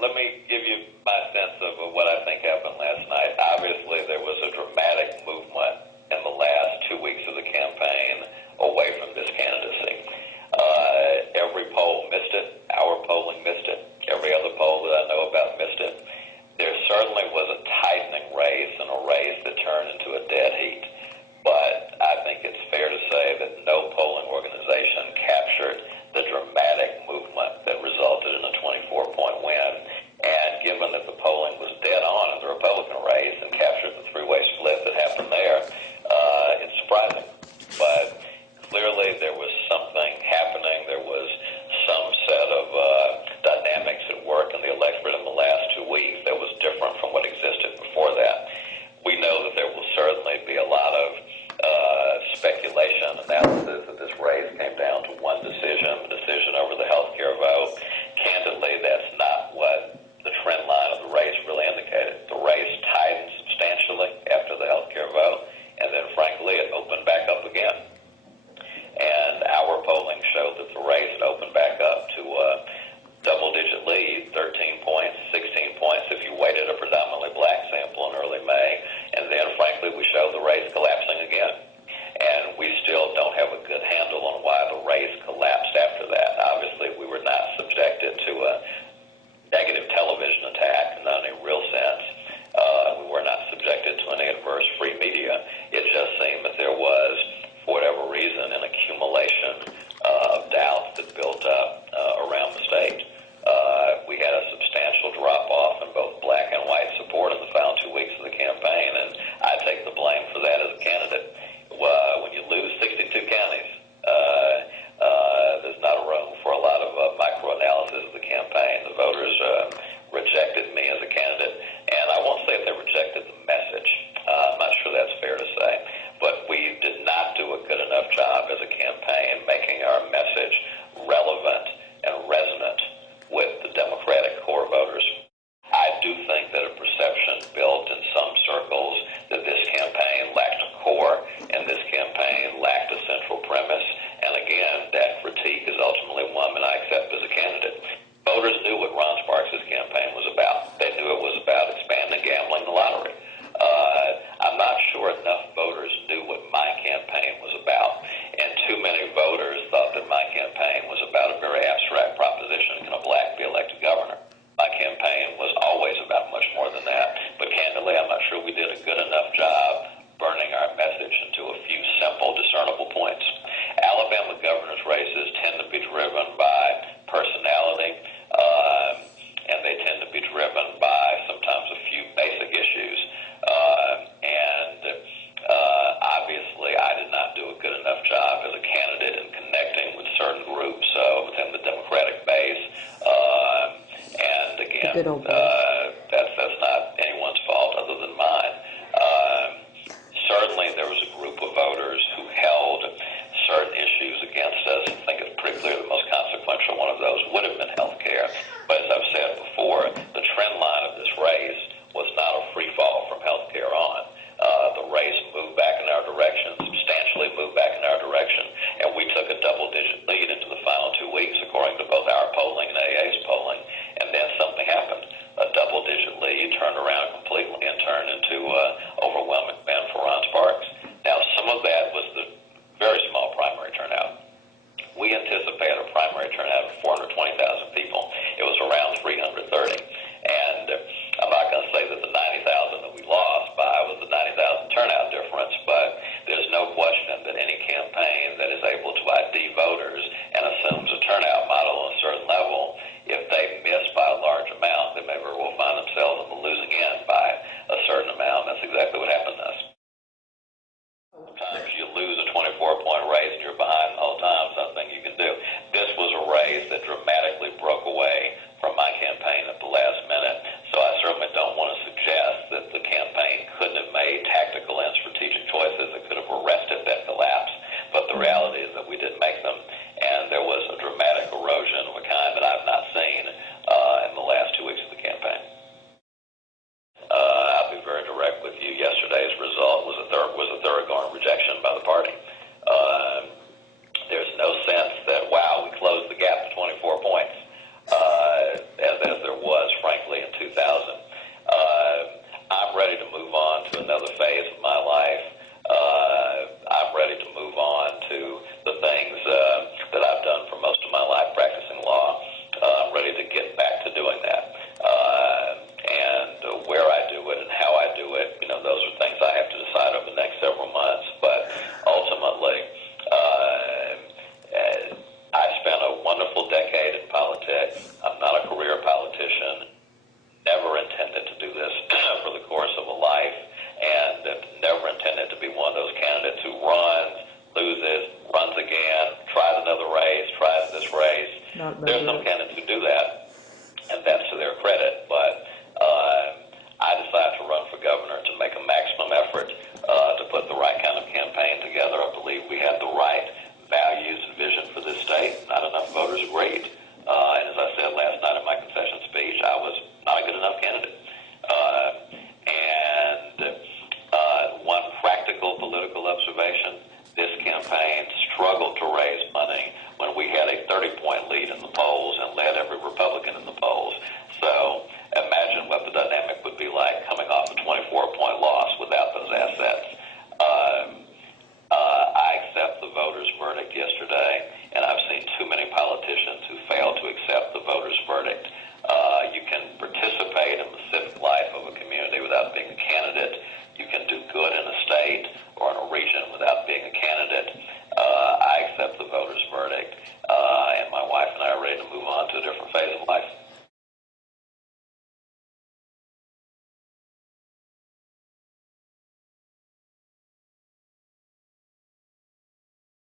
let me give you my sense of what I think happened last night. Obviously, there was a dramatic movement in the last 2 weeks of the campaign away from this candidacy. Every poll missed it. Our polling missed it. Every other poll that I know about missed it. There certainly was a tightening race and a race that turned into a dead heat. But I think it's fair to say that no polling organization captured the dramatic movement that resulted in a 24-point win. And given that the polling was dead on in the Republican race and captured the three-way split that happened there, it's surprising. But clearly there was something happening. There was some set of dynamics at work in the electorate in the last 2 weeks that was different from what existed before that. We know that there will certainly be a lot of speculation, analysis that this race came down to one decision, the decision over the health care vote. Candidly, that's not what the trend line of the race really indicated. The race tightened substantially after the health care vote, and then frankly it opened back up again. And our polling showed that the race had opened back up to a double-digit lead, 13 points, 16 points if you weighted a predominantly black sample in early May. And then, frankly, we showed the race collapsing again. And we still don't have a good handle on why the race collapsed after that. Obviously, we were not subjected to a negative television attack, not in a real sense. We were not subjected to any adverse free media. It just seemed that there was, for whatever reason, an accumulation of doubts that built up around the state. We had a substantial drop-off in both black and white support in the final 2 weeks of the campaign, and I take the blame for that as a candidate. When you lose 62 counties, there's not a room for a lot of microanalysis of the campaign. The voters rejected me as a candidate, and I won't say they rejected the message. I'm not sure that's fair to say, but we did not do a good enough job as a campaign making our message relevant and resonant with the Democratic core voters. I do think that a perception built in some circles that this campaign lacked a core and this campaign lacked a central premise. And again, that critique is ultimately one that I accept as a candidate. Voters knew what Ron Sparks' campaign was about. They knew it was about expanding gambling and the lottery. I'm not sure enough voters knew what my campaign was about. And too many voters thought that my campaign was about a very abstract proposition: can a black be elected governor? My campaign was always about much more than that. But candidly, I'm not sure we did a good enough job burning our message into a few simple, discernible points. Alabama governor's races tend to be driven by personality, and they tend to be driven by sometimes a few basic issues. Obviously, I did not do a good enough job as a candidate in connecting with certain groups within the Democratic base. And again, that's not anyone's fault other than mine. Certainly, there was a group of voters who held certain issues against us. I think it's pretty clear the most consequential one of those would have been health care. But as I've said before, the trend line of this race was not a free fall from health care on. The race moved back in our direction, substantially moved back in our direction, and we took a double-digit lead into the final 2 weeks, according to both our polling and AA's polling. And then something happened. A double-digit lead turned around completely and turned into overwhelming win for Ron Sparks. Now, some of motivation, this campaign struggled to raise money when we had a 30-point lead in the